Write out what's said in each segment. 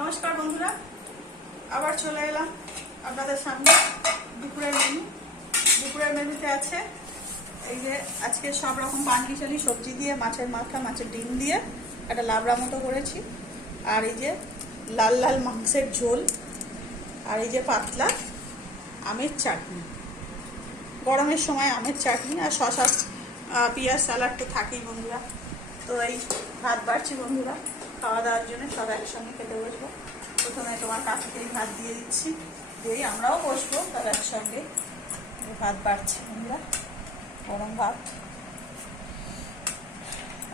নমস্কার বন্ধুরা, আবার চলে এলাম আপনাদের সামনে দুপুরের মেনু। দুপুরের মেনুতে আছে এই যে আজকে সব রকম পানকিশালি সবজি দিয়ে, মাছের মাথা, মাছের ডিম দিয়ে একটা লাবড়া মতো করেছি। আর এই যে লাল লাল মাংসের ঝোল, আর এই যে পাতলা আমের চাটনি। গরমের সময় আমের চাটনি আর শশা পেঁয়াজ সালাড তো থাকেই বন্ধুরা। তো এই ভাত বাড়ছি বন্ধুরা খাওয়া দাওয়ার জন্য, সব একসঙ্গে খেতে বসবো। প্রথমে তোমার কাকুকেই ভাত দিয়ে দিচ্ছি, দিয়েই আমরাও বসবো সব একসঙ্গে। ভাত বাড়ছি বন্ধুরা, গরম ভাত।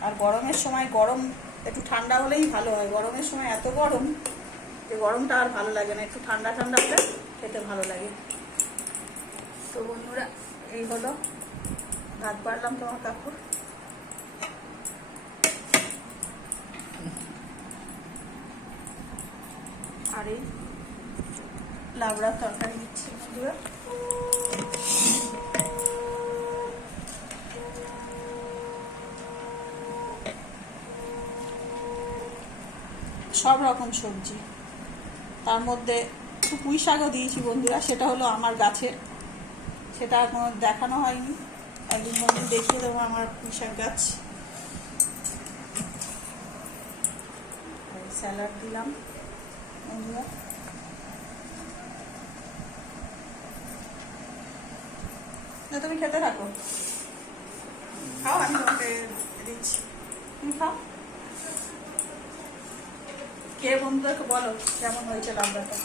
আর গরমের সময় গরম একটু ঠান্ডা হলেই ভালো হয়। গরমের সময় এত গরম যে গরমটা আর ভালো লাগে না, একটু ঠান্ডা ঠান্ডা হলে খেতে ভালো লাগে। তো বন্ধুরা এই হলো ভাত বাড়লাম তোমার কাকুর। আর এই লাবড়ার তরকারি দিচ্ছি বন্ধুরা। সব রকম সবজি, তার মধ্যে একটু পুঁই শাকও দিয়েছি বন্ধুরা। সেটা হলো আমার গাছের, সেটা কোনো দেখানো হয়নি, একদিন বন্ধু দেখিয়ে দেবো আমার পুঁই শাক গাছ। স্যালাড দিলাম বন্ধুরা। তুমি খেতে থাকো, খাও, আমি তোমাকে দিচ্ছি, তুমি খাও। কে বন্ধুদেরকে বলো কেমন হয়েছে লাবড়াটা।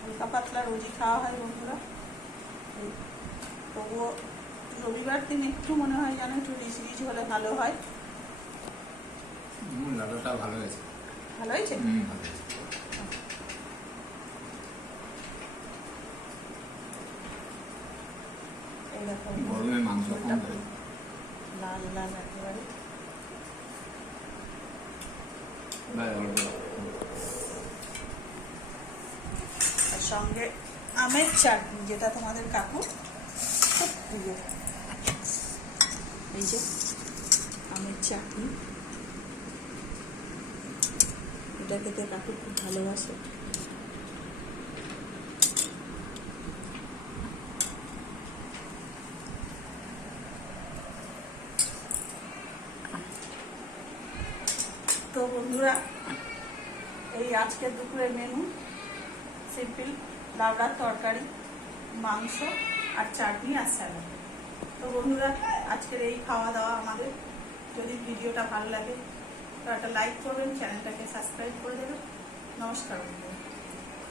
হালকা পাতলা রোজই খাওয়া হয় বন্ধুরা, তবুও রবিবার দিন একটু মনে হয় যেন একটু রিচ রিচ হলে ভালো হয়। লাবড়াটা ভালো হয়েছে। ভালো হয়েছে? এই দেখো গরমে মাংস কম দেয়, লাল লাল একেবারে। আর সঙ্গে আমের চাটনি, যেটা তোমাদের কাকু খুব প্রিয়। এই যে আমের চাটনি, এটা খেতে কাকু খুব ভালোবাসে। তো বন্ধুরা এই আজকের দুপুরের মেনু সিম্পল লাবড়ার তরকারি, মাংস আর চাটনি আর স্যালাড। তো বন্ধুরা আজকের এই খাওয়া দাওয়া আমাদের। যদি ভিডিওটা ভালো লাগে তো একটা লাইক করবেন, চ্যানেলটাকে সাবস্ক্রাইব করে দেবেন। নমস্কার বন্ধুরা।